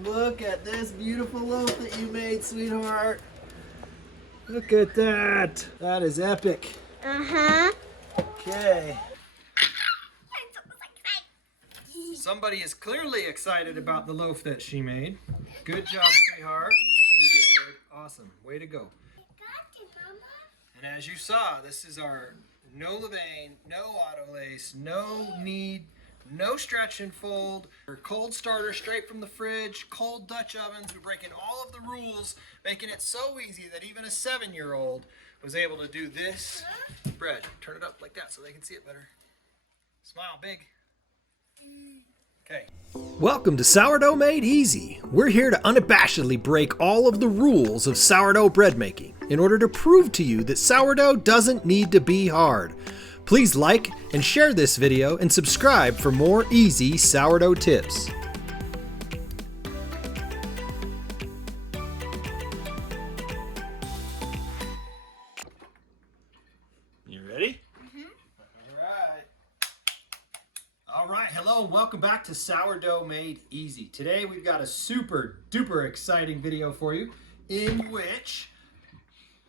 Look at this beautiful loaf that you made, sweetheart. Look at that. That is epic. Uh-huh. Okay. Somebody is clearly excited about the loaf that she made. Good job, sweetheart. You did awesome. Way to go. And as you saw, this is our no levain, no auto lace, no knead, no stretch and fold. Our cold starter straight from the fridge, cold Dutch ovens. We're breaking all of the rules, making it so easy that even a 7-year-old was able to do this bread. Turn it up like that so they can see it better. Smile big. Okay. Welcome to Sourdough Made Easy. We're here to unabashedly break all of the rules of sourdough bread making in order to prove to you that sourdough doesn't need to be hard. Please like and share this video and subscribe for more easy sourdough tips. You ready? All right, hello and welcome back to Sourdough Made Easy. Today we've got a super duper exciting video for you in which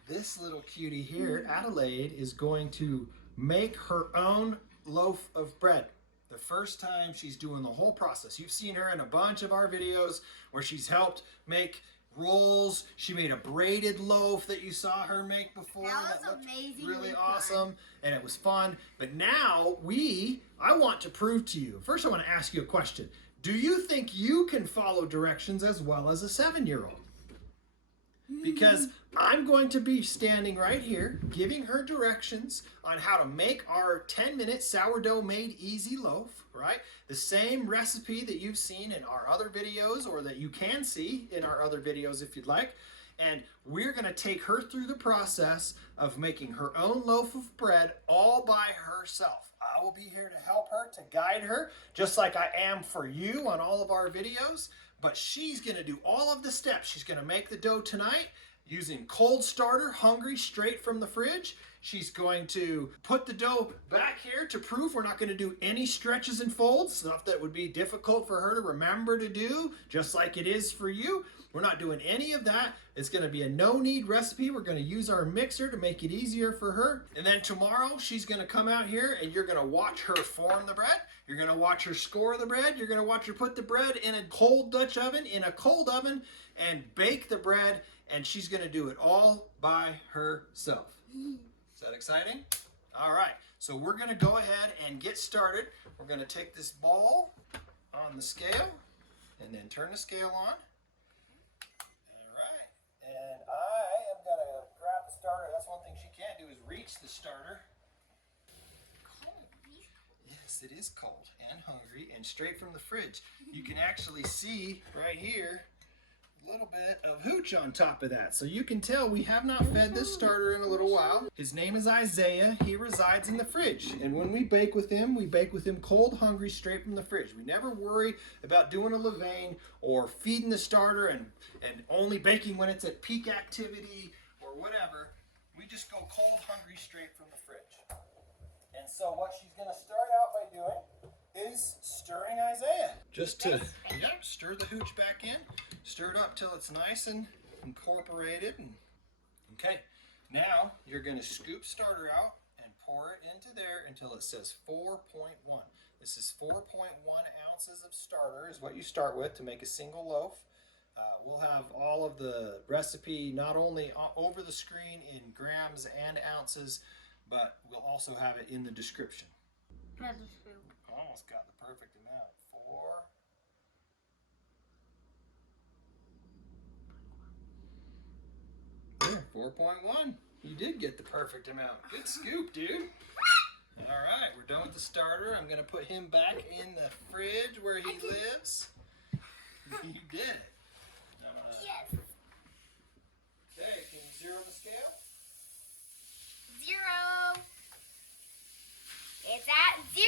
this little cutie here, Adelaide, is going to make her own loaf of bread. The first time she's doing the whole process. You've seen her in a bunch of our videos where she's helped make rolls. She made a braided loaf that you saw her make before. That was amazing. Really awesome, and it was fun. But now I want to prove to you. First, I want to ask you a question. Do you think you can follow directions as well as a 7-year-old? Because I'm going to be standing right here giving her directions on how to make our 10-minute sourdough made easy loaf, right? The same recipe that you've seen in our other videos, or that you can see in our other videos if you'd like. And we're going to take her through the process of making her own loaf of bread all by herself. I will be here to help her, to guide her, just like I am for you on all of our videos. But she's going to do all of the steps. She's going to make the dough tonight using cold starter, hungry, straight from the fridge. She's going to put the dough back here to prove we're not going to do any stretches and folds, stuff that would be difficult for her to remember to do, just like it is for you. We're not doing any of that. It's going to be a no-knead recipe. We're going to use our mixer to make it easier for her. And then tomorrow, she's going to come out here and you're going to watch her form the bread. You're going to watch her score the bread. You're going to watch her put the bread in a cold Dutch oven, in a cold oven, and bake the bread. And she's going to do it all by herself. Is that exciting? All right. So we're going to go ahead and get started. We're going to take this ball on the scale and then turn the scale on. And I am going to grab the starter. That's one thing she can't do, is reach the starter. Yes, it is cold and hungry and straight from the fridge. You can actually see right here a little bit of hooch on top of that. So you can tell we have not fed this starter in a little while. His name is Isaiah. He resides in the fridge. And when we bake with him cold, hungry, straight from the fridge. We never worry about doing a levain or feeding the starter and only baking when it's at peak activity or whatever. We just go cold, hungry, straight from the fridge. And so what she's going to start out by doing is stirring Isaiah. Just to stir the hooch back in. Stir it up till it's nice and incorporated. Okay, now you're going to scoop starter out and pour it into there until it says 4.1. This is 4.1 ounces of starter is what you start with to make a single loaf. We'll have all of the recipe not only over the screen in grams and ounces, but we'll also have it in the description. Almost got the perfect amount. 4.1. You did get the perfect amount. Good scoop, dude. All right, we're done with the starter. I'm going to put him back in the fridge where he lives. You did it. Yes. Okay, can you zero the scale? 0. It's at 0,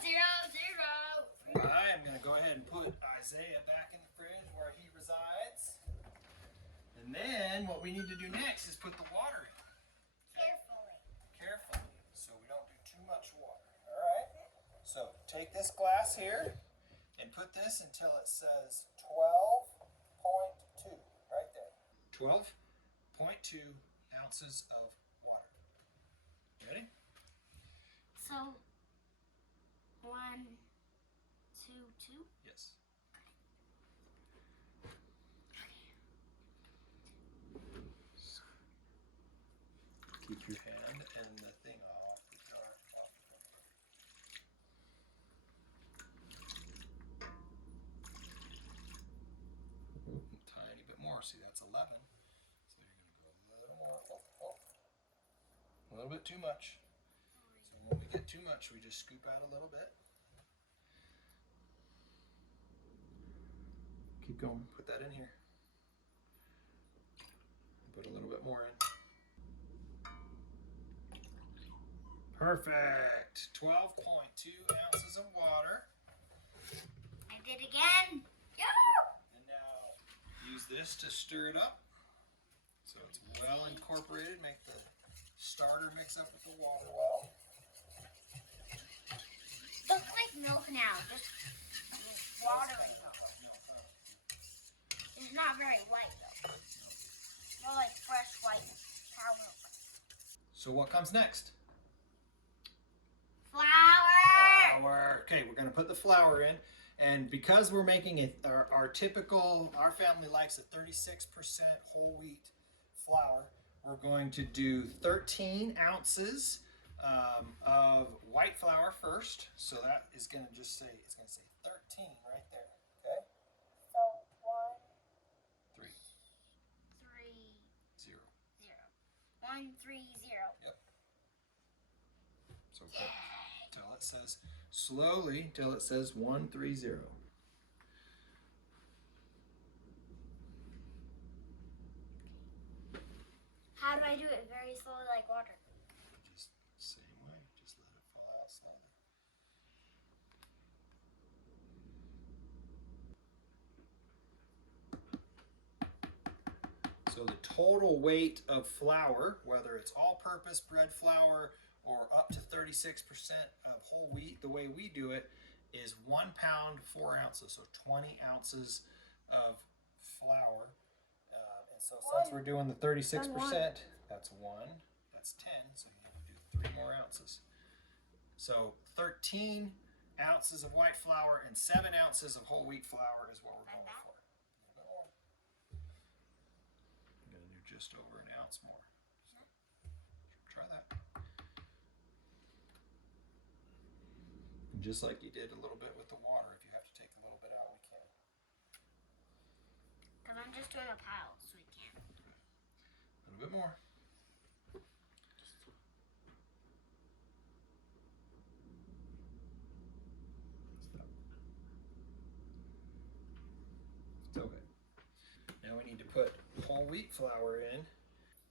0, 0. All right, I'm going to go ahead and put Isaiah back in the fridge where he resides. And then what we need to do next is put the water in. Carefully, so we don't do too much water. All right? So take this glass here and put this until it says 12 12.2 ounces of water. Ready? So, 1, 2, 2. Yes. Keep your hand and the thing off the jar. Tiny bit more. See, that's 11. So you're going to go a little more. A little bit too much. So when we get too much, we just scoop out a little bit. Keep going. Put that in here. Put a little bit more in. Perfect. 12.2 ounces of water. I did again. Yo! And now use this to stir it up so it's well incorporated. Make the starter mix up with the water well. Looks like milk now. Just water in milk. It's not very white though. More like fresh white cow milk. So what comes next? Flour! Flour. Okay, we're going to put the flour in. And because we're making it, our typical, our family likes a 36% whole wheat flour, we're going to do 13 ounces of white flour first. So that is going to just say, it's going to say 13 right there. Okay? So 3, 0. 1, 3, 0. Yep. So till it says, slowly till it says 1, 3, 0. How do I do it very slowly like water? Just same way, just let it fall out slowly. So the total weight of flour, whether it's all-purpose bread flour or up to 36% of whole wheat, the way we do it is 1 pound, 4 ounces, so 20 ounces of flour. And so since we're doing the 36%, that's 1, that's 10, so you need to do 3 more ounces. So 13 ounces of white flour and 7 ounces of whole wheat flour is what we're going for. I'm going to do just over an ounce more. So try that. And just like you did a little bit with the water, if you have to take a little bit out, we can. Because I'm just doing a pile, so we can. A little bit more. Stop. It's okay. Now we need to put whole wheat flour in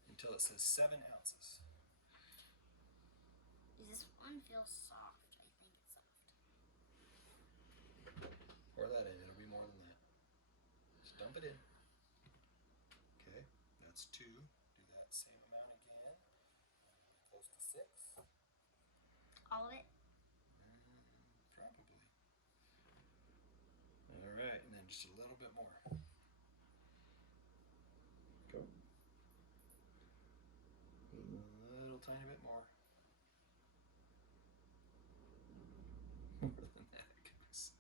until it says 7 ounces. This one feels soft. I think it's soft. Pour that in, it'll be more than that. Just dump it in. Okay, that's 2. Do that same amount again. Close to 6. All of it? Probably. All right, and then just a little bit more. Go. A little tiny bit more. More than that, guys.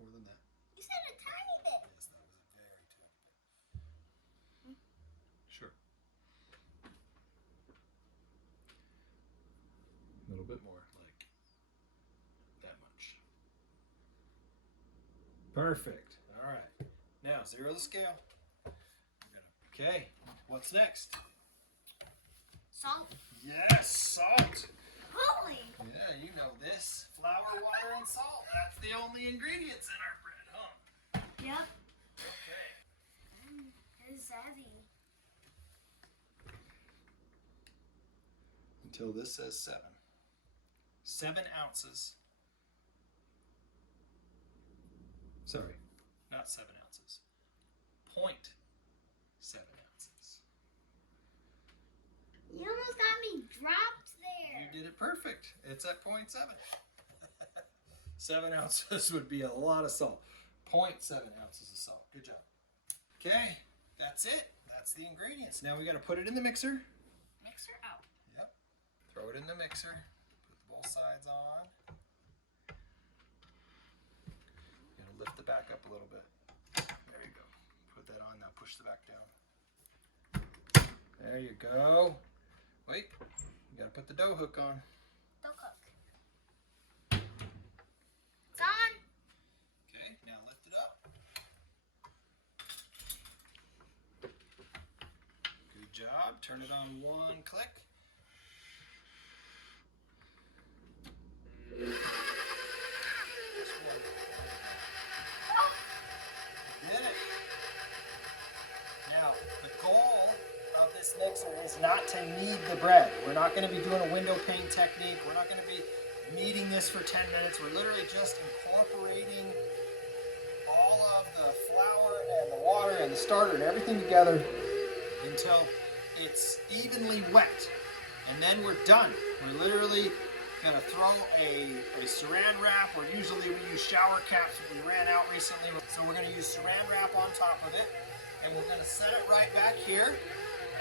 More than that. You said a tiny bit. Yes, that was a very tiny bit. Sure. A little bit more, like that much. Perfect. All right. Now, zero the scale. Okay, what's next? Salt. Yes, salt. Holy. Yeah, you know this. Flour, water, and salt. That's the only ingredients in our bread, huh? Yep. Okay. It's heavy. Until this says 7. 7 ounces. Sorry, not 7 ounces. 0.7 ounces. You almost got me dropped there. You did it perfect. It's at 0.7. 7 ounces would be a lot of salt. 0.7 ounces of salt. Good job. Okay, That's it. That's the ingredients. Now we got to put it in the mixer. Mixer out. Yep. Throw it in the mixer. Put both sides on. You're going to lift the back up a little bit. There you go. Put that on. Now push the back down. There you go. Wait. You got to put the dough hook on. Dough hook. It's on. Okay. Now lift it up. Good job. Turn it on one click. Did it. Now, the goal of this mixer is not to knead the bread. We're not going to be doing a window pane technique. We're not going to be kneading this for 10 minutes. We're literally just incorporating all of the flour and the water and the starter and everything together until it's evenly wet. And then we're done. We're literally going to throw a saran wrap, or usually we use shower caps, but we ran out recently. So we're going to use saran wrap on top of it. And we're going to set it right back here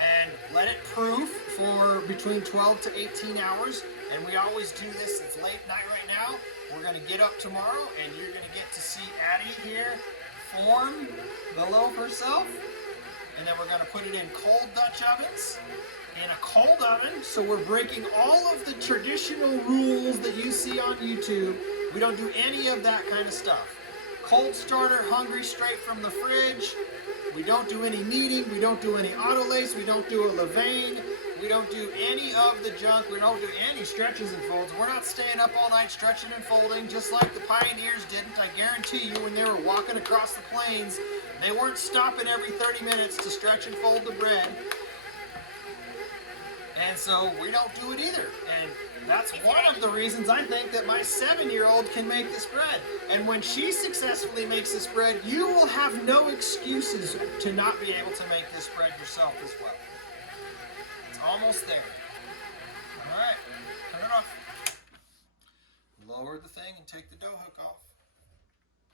and let it proof for between 12 to 18 hours. And we always do this. It's late night right now. We're going to get up tomorrow and you're going to get to see Addie here form the loaf herself. And then we're going to put it in cold Dutch ovens. In a cold oven, so we're breaking all of the traditional rules that you see on YouTube. We don't do any of that kind of stuff. Cold starter, hungry, straight from the fridge. We don't do any kneading. We don't do any autolace. We don't do a levain. We don't do any of the junk. We don't do any stretches and folds. We're not staying up all night stretching and folding just like the pioneers didn't. I guarantee you, when they were walking across the plains, they weren't stopping every 30 minutes to stretch and fold the bread. And so we don't do it either. And that's one of the reasons I think that my 7-year-old can make this bread. And when she successfully makes this bread, you will have no excuses to not be able to make this bread yourself as well. It's almost there. All right, turn it off. Lower the thing and take the dough hook off.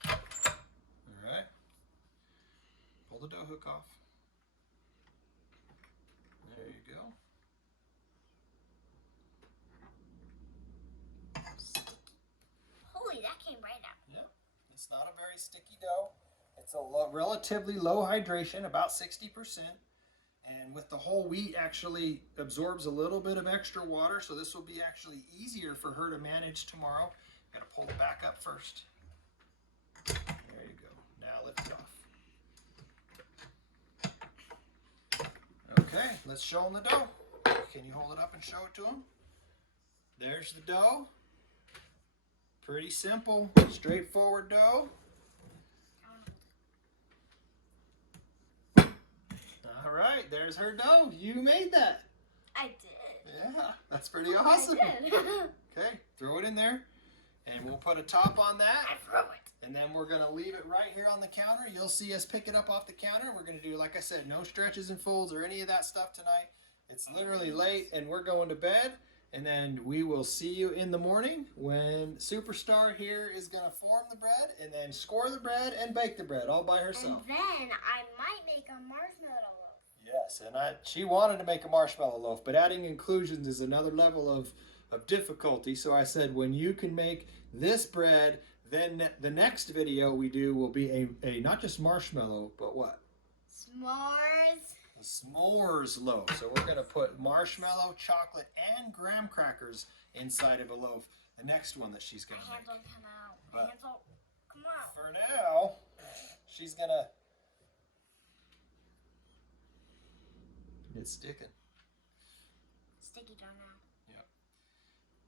All right. Pull the dough hook off. There you go. Holy, that came right out. Yep. It's not a very sticky dough. It's a relatively low hydration, about 60%. And with the whole wheat, actually absorbs a little bit of extra water, so this will be actually easier for her to manage tomorrow. Got to pull it back up first. There you go. Now lift it off. Okay, let's show them the dough. Can you hold it up and show it to them? There's the dough. Pretty simple, straightforward dough. All right, there's her dough. You made that. I did. Yeah, that's pretty awesome. I did. Okay, throw it in there, and we'll put a top on that. I threw it. And then we're gonna leave it right here on the counter. You'll see us pick it up off the counter. We're gonna do, like I said, no stretches and folds or any of that stuff tonight. It's literally late, and we're going to bed. And then we will see you in the morning when Superstar here is going to form the bread and then score the bread and bake the bread all by herself. And then I might make a marshmallow loaf. Yes, and she wanted to make a marshmallow loaf, but adding inclusions is another level of difficulty. So I said, when you can make this bread, then the next video we do will be a not just marshmallow, but what? S'mores. S'mores loaf. So we're going to put marshmallow, chocolate, and graham crackers inside of a loaf. The next one that she's going to make. My hands don't come out. My But hands don't come out. for now, she's going to... It's sticking. Sticky dough now. Yep.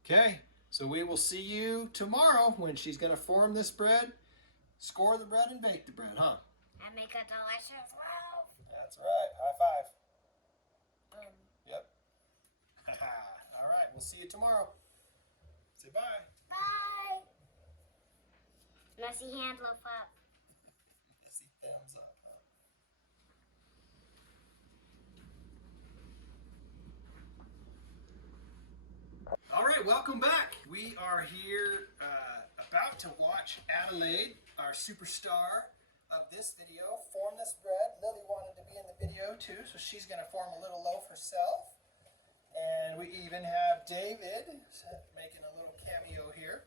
Okay, so we will see you tomorrow when she's going to form this bread, score the bread, and bake the bread, huh? And make a delicious loaf. That's right. High five. Boom. Yep. All right, we'll see you tomorrow. Say bye. Bye. Messy hand loaf up. Messy thumbs up. All right, welcome back. We are here about to watch Adelaide, our superstar, of this video, form this bread. Lily wanted to be in the video too, so she's going to form a little loaf herself. And we even have David making a little cameo here.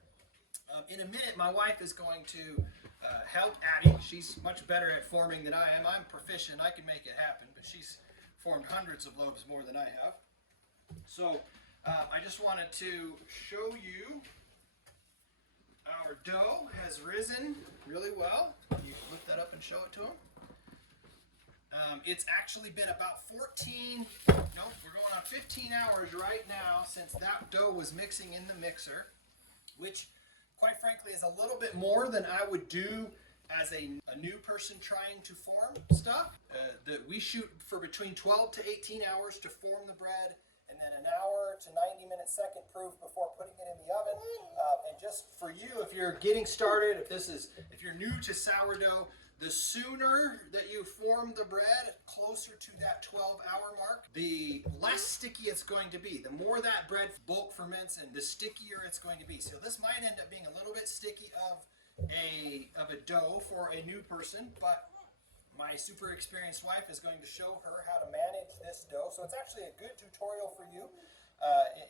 In a minute, my wife is going to help Addie. She's much better at forming than I am. I'm proficient. I can make it happen, but she's formed hundreds of loaves more than I have. So I just wanted to show you our dough has risen really well. You can lift that up and show it to them. It's actually been about 15 hours right now since that dough was mixing in the mixer, which quite frankly is a little bit more than I would do as a new person trying to form stuff. We shoot for between 12 to 18 hours to form the bread, and then an hour to 90-minute second proof before putting it in the oven. And just for you, if you're getting started, if you're new to sourdough, the sooner that you form the bread closer to that 12-hour mark, the less sticky it's going to be. The more that bread bulk ferments, and the stickier it's going to be. So this might end up being a little bit sticky of a dough for a new person, but my super experienced wife is going to show her how to manage this dough. So it's actually a good tutorial for you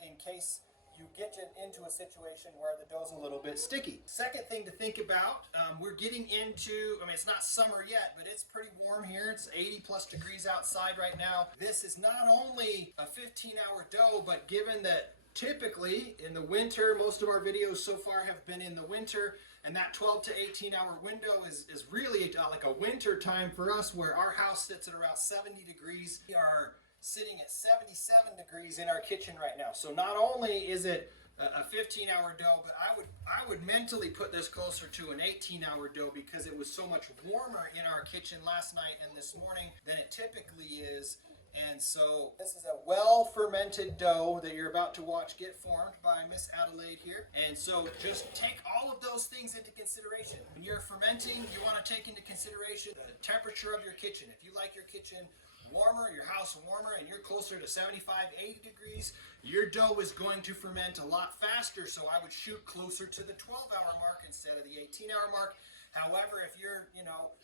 in case you get into a situation where the dough's a little bit sticky. Second thing to think about, we're getting into, it's not summer yet, but it's pretty warm here. It's 80 plus degrees outside right now. This is not only a 15-hour dough, but given that typically in the winter, most of our videos so far have been in the winter, and that 12 to 18 hour window is really like a winter time for us, where our house sits at around 70 degrees. We are sitting at 77 degrees in our kitchen right now. So not only is it a 15-hour dough, but I would mentally put this closer to an 18-hour dough, because it was so much warmer in our kitchen last night and this morning than it typically is. And so this is a well-fermented dough that you're about to watch get formed by Miss Adelaide here. And so just take all of those things into consideration. When you're fermenting, you want to take into consideration the temperature of your kitchen. If you like your kitchen warmer, your house warmer, and you're closer to 75, 80 degrees, your dough is going to ferment a lot faster. So I would shoot closer to the 12-hour mark instead of the 18-hour mark. However, if you're,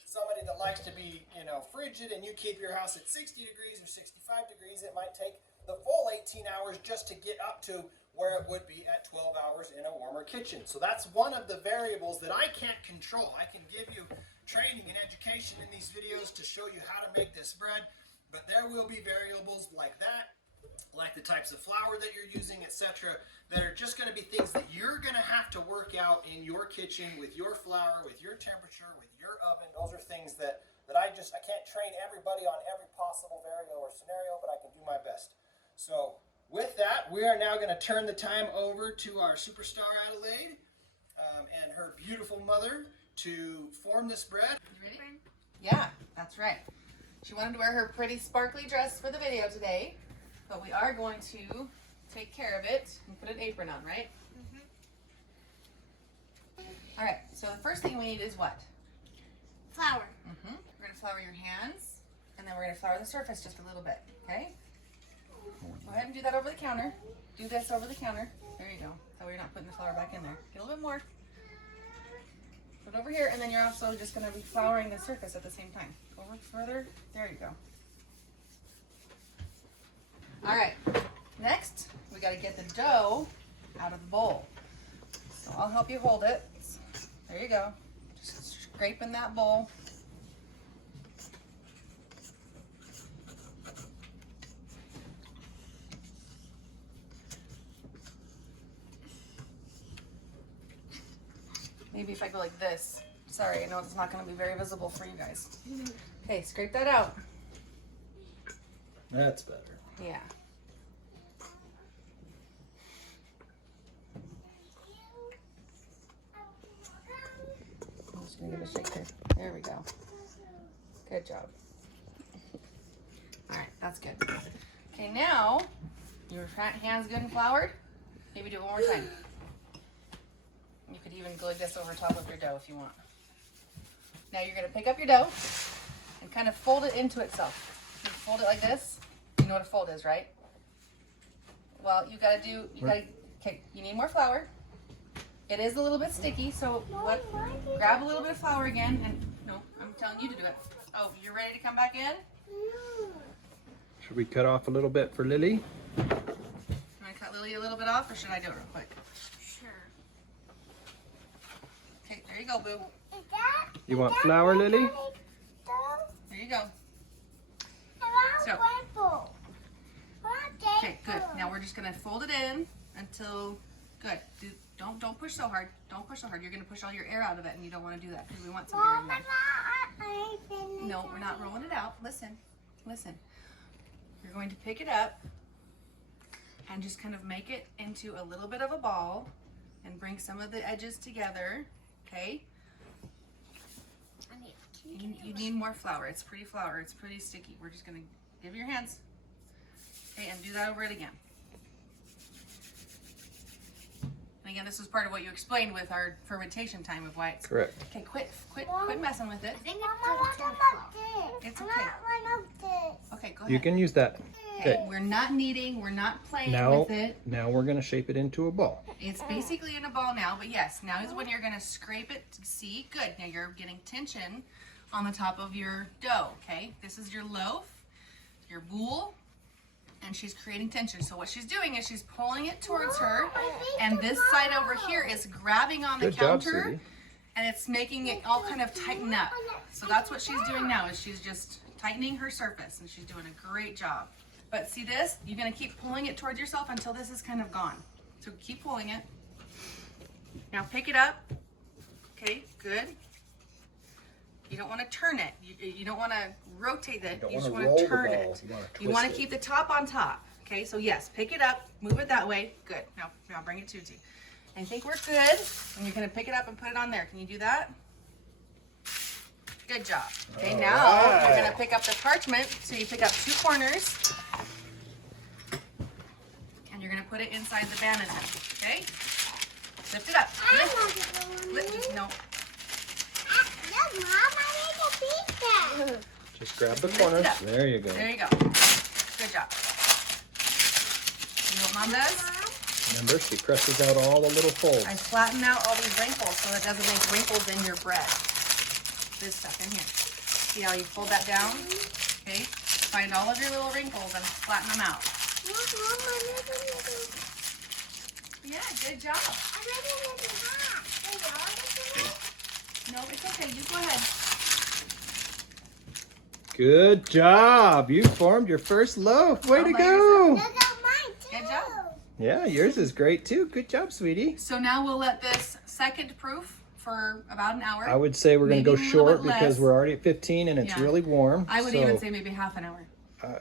somebody that likes to be, frigid, and you keep your house at 60 degrees or 65 degrees, it might take the full 18 hours just to get up to where it would be at 12 hours in a warmer kitchen. So that's one of the variables that I can't control. I can give you training and education in these videos to show you how to make this bread, but there will be variables like that, like the types of flour that you're using, etc., that are just going to be things that you're going to have to work out in your kitchen with your flour, with your temperature, with your oven. Those are things that I can't train everybody on every possible variable or scenario, but I can do my best. So with that, we are now going to turn the time over to our superstar Adelaide and her beautiful mother to form this bread. You ready? Yeah, that's right. She wanted to wear her pretty sparkly dress for the video today, but we are going to take care of it and put an apron on, right? Mm-hmm. All right, so the first thing we need is what? Flour. We're going to flour your hands, and then we're going to flour the surface just a little bit, okay? Go ahead and do that over the counter. Do this over the counter. There you go. That way you're not putting the flour back in there. Get a little bit more. Put it over here, and then you're also just going to be flouring the surface at the same time. Go over further. There you go. All right. Next, we got to get the dough out of the bowl. So I'll help you hold it. There you go. Just scrape in that bowl. Maybe if I go like this. Sorry, I know it's not going to be very visible for you guys. Okay, scrape that out. That's better. Yeah. I'm just going to give it a shake here. There we go. Good job. All right, that's good. Okay, now, your hands good and floured? Maybe do it one more time. You could even go like this over top of your dough if you want. Now you're going to pick up your dough and kind of fold it into itself. You fold it like this. You know what a fold is, right? Well, okay, you need more flour. It is a little bit sticky, so grab a little bit of flour again, and no, I'm telling you to do it. Oh, you're ready to come back in? Should we cut off a little bit for Lily? You want to cut Lily a little bit off, or should I do it real quick? Sure. Okay, there you go, boo. Is that? You want flour, Lily? There you go. So- Okay, good. Now we're just gonna fold it in until good. Don't push so hard. Don't push so hard. You're gonna push all your air out of it, and you don't want to do that because we want some air in there. No, we're not rolling it out. Listen, listen. You're going to pick it up and just kind of make it into a little bit of a ball and bring some of the edges together. Okay. You need more flour. It's pretty flour. It's pretty sticky. We're just gonna give your hands. Okay, and do that over it again. And again, this is part of what you explained with our fermentation time of why it's Correct. okay. Quit messing with it. I think It's okay. Okay, go ahead. You can use that. Okay, we're not kneading. We're not playing Now, with it. now we're gonna shape it into a ball. It's basically in a ball now, but yes, now is when you're gonna scrape it to see. Good. Now you're getting tension on the top of your dough. Okay, this is your loaf, your boule, and she's creating tension. So what she's doing is she's pulling it towards her, and this side over here is grabbing on the Good job, counter, sweetie. and it's making it all kind of tighten up. So that's what she's doing now, is she's just tightening her surface, and she's doing a great job. But see this? You're gonna keep pulling it towards yourself until this is kind of gone. So keep pulling it. Now pick it up. Okay, good. You don't want to turn it. You don't want to rotate it. You just want to turn it. You want to keep the top on top. Okay, so yes, pick it up, move it that way. Good. Now bring it to you. I think we're good. And you're going to pick it up and put it on there. Can you do that? Good job. Okay, now you're going to pick up the parchment. So you pick up 2 corners. And you're going to put it inside the banana. Okay? Lift it up. Lift. No. Just grab the corners. There you go. There you go. Good job. You know what Mom does? Remember, she presses out all the little folds. I flatten out all these wrinkles so it doesn't make wrinkles in your bread. This stuff in here. See how you fold that down? Okay. Find all of your little wrinkles and flatten them out. Yeah, good job. No, it's okay. You go ahead. Good job. You formed your first loaf. Way to I'll go. Good job. Yeah, yours is great too. Good job, sweetie. So now we'll let this second proof for about an hour. I would say we're going to go Maybe a little short bit because less. we're already at 15 and it's Yeah. really warm. I would so, even say maybe half an hour.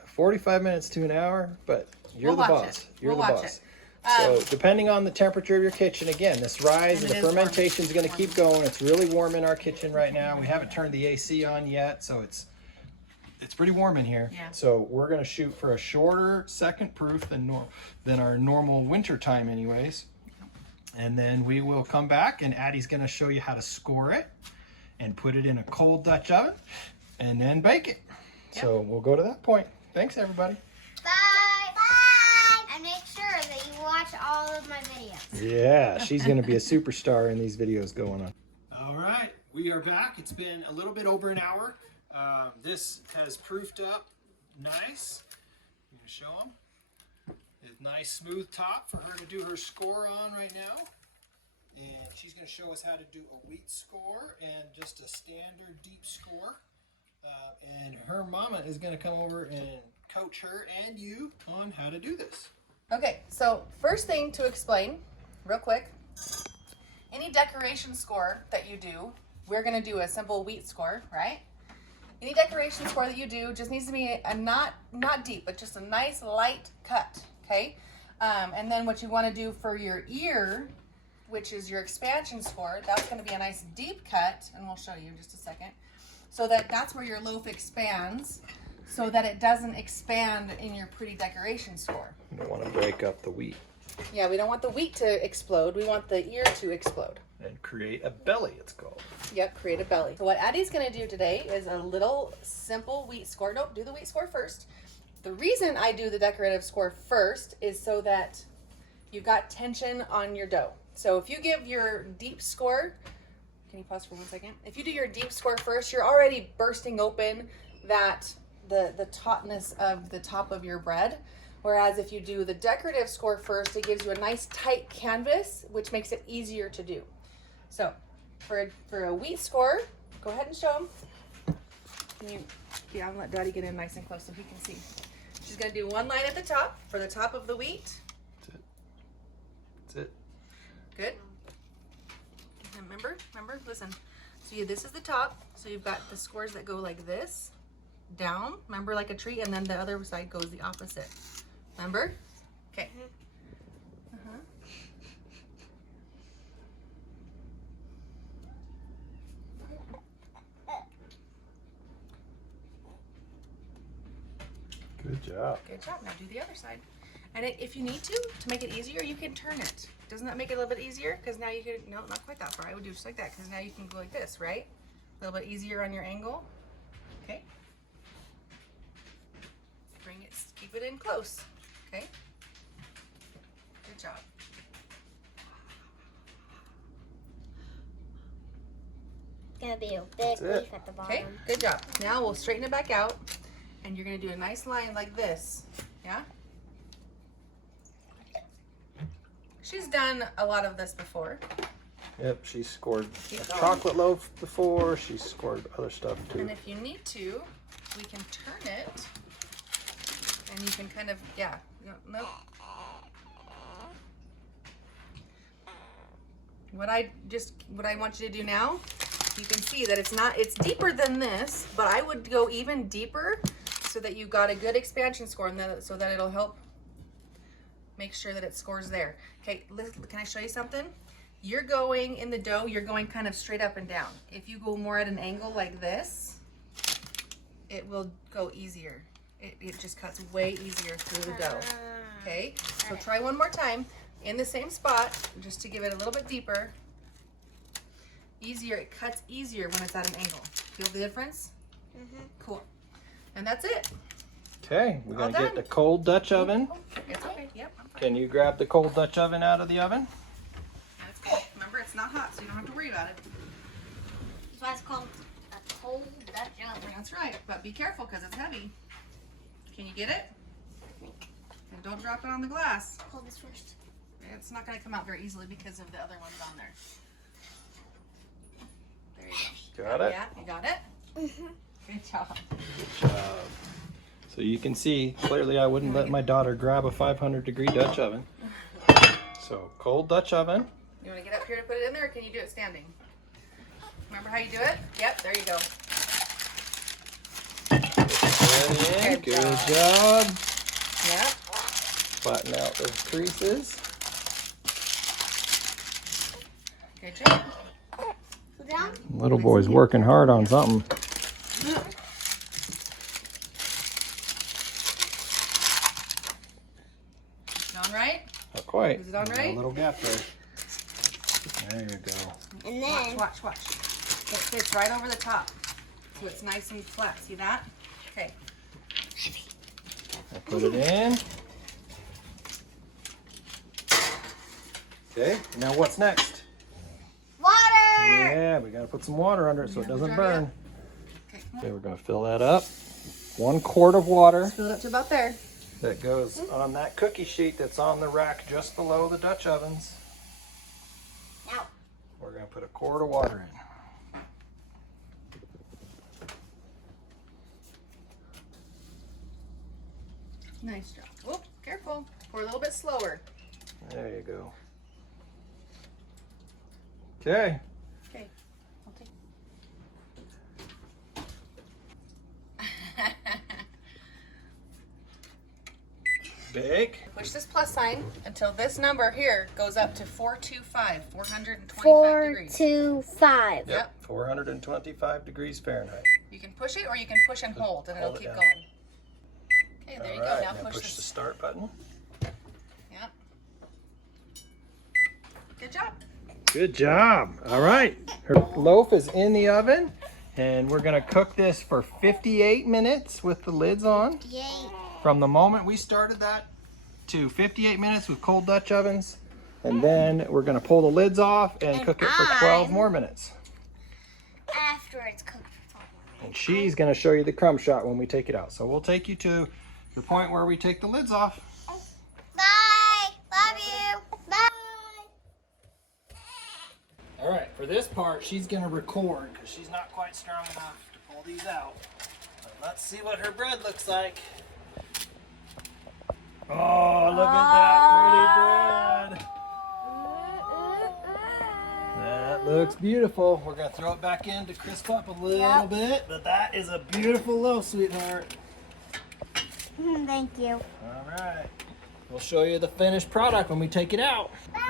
45 minutes to an hour, but you're We'll the watch boss. it. You're We'll the watch boss. it. So depending on the temperature of your kitchen, again, this rise And of the it is warm. fermentation is going to keep going. It's really warm in our kitchen right now. We haven't turned the AC on yet, so it's pretty warm in here. Yeah. So we're going to shoot for a shorter second proof than our normal winter time anyways. And then we will come back and Addie's going to show you how to score it and put it in a cold Dutch oven and then bake it. Yep. So we'll go to that point. Thanks, everybody. Bye. Bye. And make sure that you watch all of my videos. Yeah, she's going to be a superstar in these videos going on. All right, we are back. It's been a little bit over an hour. This has proofed up nice. I'm going to show them. It's nice smooth top for her to do her score on right now. And she's going to show us how to do a wheat score and just a standard deep score. And her mama is going to come over and coach her and you on how to do this. Okay, so first thing to explain, real quick, any decoration score that you do, we're gonna do a simple wheat score, right? Any decoration score that you do just needs to be a not deep, but just a nice light cut, okay? And then what you wanna do for your ear, which is your expansion score, that's gonna be a nice deep cut, and we'll show you in just a second, so that's where your loaf expands, so that it doesn't expand in your pretty decoration score. You don't want to break up the wheat. Yeah, we don't want the wheat to explode. We want the ear to explode. And create a belly, it's called. Yep, create a belly. So what Addie's going to do today is a little simple wheat score. Nope, do the wheat score first. The reason I do the decorative score first is so that you've got tension on your dough. So if you give your deep score, can you pause for 1 second? If you do your deep score first, you're already bursting open the tautness of the top of your bread. Whereas if you do the decorative score first, it gives you a nice tight canvas, which makes it easier to do. So for a wheat score, go ahead and show them. Yeah, I'll let Daddy get in nice and close so he can see. She's gonna do one line at the top for the top of the wheat. That's it. Good. And remember, listen. So this is the top. So you've got the scores that go like this, down, remember, like a tree, and then the other side goes the opposite. Remember? Okay. Good job. Good job. Now do the other side. And if you need to make it easier, you can turn it. Doesn't that make it a little bit easier? Because now you can, no, not quite that far. I would do just like that, because now you can go like this, right? A little bit easier on your angle. Okay. Bring it, keep it in close. Okay. Good job. It's gonna be a big leaf at the bottom. Okay, good job. Now we'll straighten it back out, and you're gonna do a nice line like this. Yeah? She's done a lot of this before. Yep, she scored Keep a going. chocolate loaf before. She scored other stuff too. And if you need to, we can turn it, and you can kind of, yeah, no. What I want you to do now, you can see that it's deeper than this, but I would go even deeper so that you got a good expansion score, and then so that it'll help make sure that it scores there. Okay, can I show you something? You're going in the dough, you're going kind of straight up and down. If you go more at an angle like this, it will go easier. It just cuts way easier through the dough. Okay, so try one more time in the same spot, just to give it a little bit deeper. Easier, it cuts easier when it's at an angle. Feel the difference? Cool. And that's it. Okay, we're All gonna get done. the cold Dutch oven. It's okay. Yep, I'm fine. Can you grab the cold Dutch oven out of the oven? That's good. Remember, it's not hot, so you don't have to worry about it. That's why it's called a cold Dutch oven. That's right, but be careful because it's heavy. Can you get it? And don't drop it on the glass. Hold this first. It's not going to come out very easily because of the other ones on there. There you go. Got it? Yeah, you got it? Good job. Good job. So you can see, clearly I wouldn't let my daughter grab a 500-degree Dutch oven. So cold Dutch oven. You want to get up here to put it in there, or can you do it standing? Remember how you do it? Yep, there you go. Put it in. Good Good job. Yep. Flatten out those creases. Good job. Go down. Little boy's working hard on something. On right? Not quite. Is it on There's a right? little gap there. There you go. And then Watch. It fits right over the top. So it's nice and flat. See that? Okay. I put it in. Okay, now what's next? water. Yeah, we gotta put some water under it so it doesn't burn. Okay, come on. Okay, we're gonna fill that up. 1 quart of water Fill it up to about there. that goes on that cookie sheet that's on the rack just below the Dutch ovens. Now, We're gonna put 1 quart of water in. Nice job. Whoop, careful. Pour a little bit slower. There you go. Okay. Okay. I'll take. Bake. Push this plus sign until this number here goes up to 425, 425 4, degrees. 2, 5. Yep. 425 degrees Fahrenheit. You can push it or you can push and hold and it'll Hold it keep down. going. Okay, there you go. Alright, Now now push push the this. start button. Yep. Good job. Good job. All right. Her loaf is in the oven and we're gonna cook this for 58 minutes with the lids on. Yay. From the moment we started that to 58 minutes with cold Dutch ovens. And then we're gonna pull the lids off and cook it for 12 more minutes. sure it's cooked for 12 more minutes. And she's going to show you the crumb shot when we take it out. So we'll take you to the point where we take the lids off. Bye. Love you. Bye. All right, for this part, she's going to record because she's not quite strong enough to pull these out. But let's see what her bread looks like. Oh, look at that pretty bread. That looks beautiful. We're going to throw it back in to crisp up a little bit, but that is a beautiful loaf, sweetheart. Thank you. All right. We'll show you the finished product when we take it out. Bye.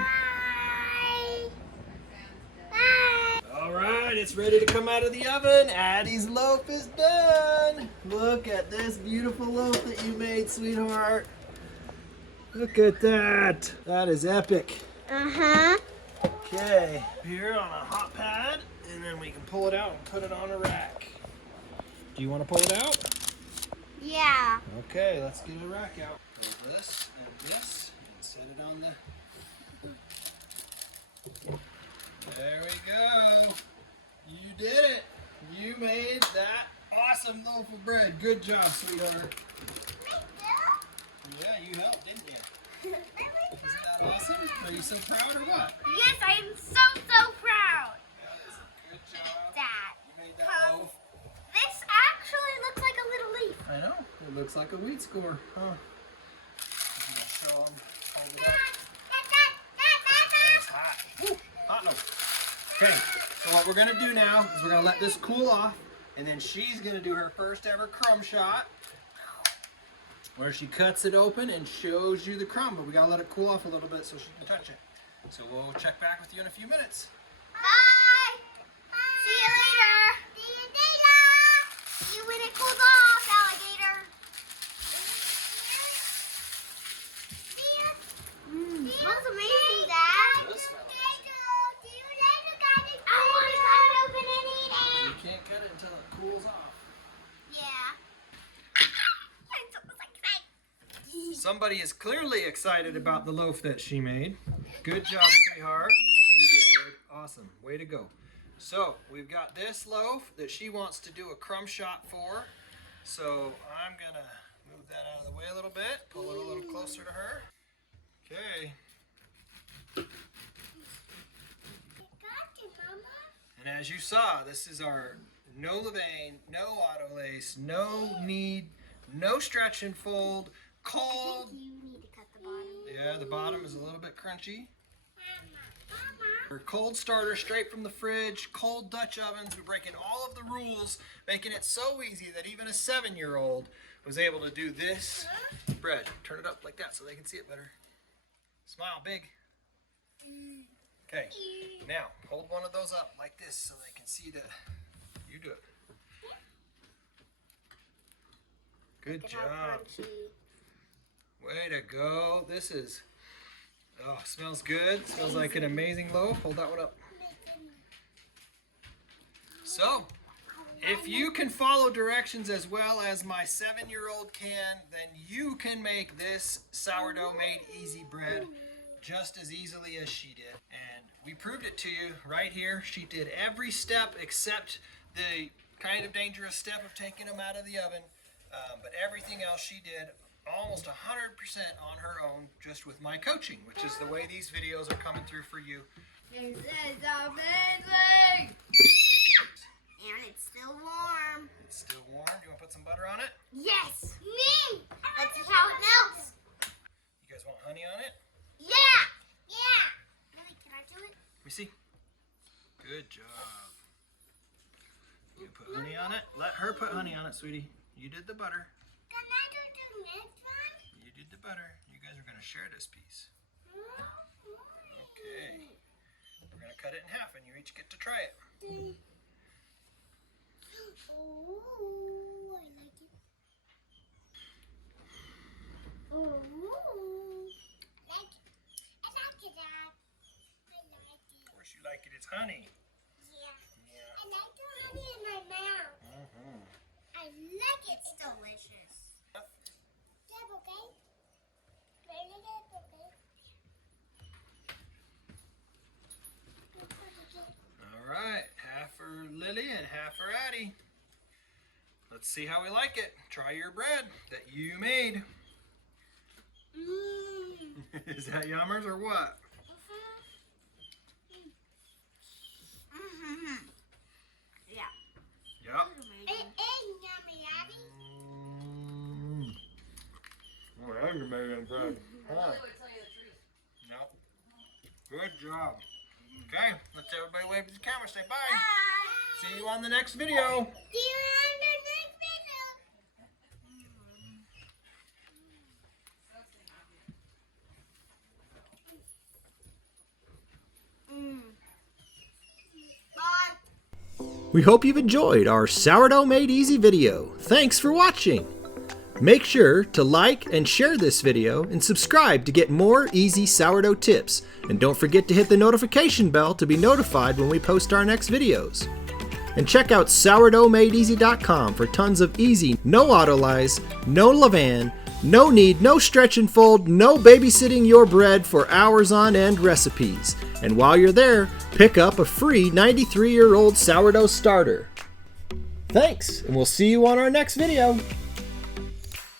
Bye. All right, it's ready to come out of the oven. Addie's loaf is done. Look at this beautiful loaf that you made, sweetheart. Look at that. That is epic. Uh-huh. Okay, here on a hot pad, and then we can pull it out and put it on a rack. Do you want to pull it out? Yeah. Okay, let's get a rack out. Pull this and set it on the... There we go. You did it. You made that awesome loaf of bread. Good job, sweetheart. Yeah, you helped, didn't you? Isn't that awesome? Are you so proud or what? Yes, I am so proud. That is a good job. Dad. You made that loaf. This actually looks like a little leaf. I know. It looks like a wheat score, huh? I'm gonna show them. Hold it up. That is hot. Woo, hot loaf. Okay, so what we're gonna do now is we're gonna let this cool off, and then she's gonna do her first ever crumb shot, where she cuts it open and shows you the crumb, but we gotta let it cool off a little bit so she can touch it. So we'll check back with you in a few minutes. Bye. See you later. See you later. See you when it cools off, alligator. Smells amazing, Dad. It does smell See you later, guys. I want to cut it open and eat it. You can't cut it until it cools off. Yeah. I'm so excited. Somebody is clearly excited about the loaf that she made. Good job, sweetheart. You did awesome. Way to go. So we've got this loaf that she wants to do a crumb shot for. So I'm gonna move that out of the way a little bit, pull it a little closer to her. Okay. And as you saw, this is our no levain, no auto lace, no knead, no stretch and fold, cold. You need to cut the bottom. Yeah, the bottom is a little bit crunchy. Our cold starter straight from the fridge, cold Dutch ovens. We're breaking all of the rules, making it so easy that even a 7-year-old was able to do this bread. Turn it up like that so they can see it better. Smile big. Okay, now hold one of those up like this so they can see that you do it. Good job. Way to go. This is, oh, smells good. Smells like an amazing loaf. Hold that one up. So, if you can follow directions as well as my 7-year-old can, then you can make this sourdough made easy bread just as easily as she did. And we proved it to you right here. She did every step except the kind of dangerous step of taking them out of the oven. But everything else she did almost 100% on her own, just with my coaching, which is the way these videos are coming through for you. This is amazing! And it's still warm. It's still warm. Do you want to put some butter on it? Yes! Me! Let's see how it melts. You guys want honey on it? Yeah! Yeah! Really, can I do it? Let me see. Good job. You put honey on it? Let her put honey on it, sweetie. You did the butter. Can I do the next one? You did the butter. You guys are going to share this piece. Okay. We're going to cut it in half and you each get to try it. Oh, I like it. Oh, I like it, Dad. I like it. Of course you like it. It's honey. Yeah. Yeah. I like the honey in my mouth. I like it. It's delicious. Dad, okay? Really good, okay? All right. Half for Lily and half for let's see how we like it. Try your bread that you made. Is that yummers or what? Yeah. Yep. It is yummy, Daddy. Oh, that's amazing bread. Yep. Good job. Okay, let's everybody wave to the camera. Say bye. Bye. See you on the next video. See you on the next video. Bye. We hope you've enjoyed our Sourdough Made Easy video. Thanks for watching. Make sure to like and share this video and subscribe to get more easy sourdough tips. And don't forget to hit the notification bell to be notified when we post our next videos. And check out sourdoughmadeeasy.com for tons of easy, no autolyze, no levain, no knead, no stretch and fold, no babysitting your bread for hours on end recipes. And while you're there, pick up a free 93-year-old sourdough starter. Thanks, and we'll see you on our next video.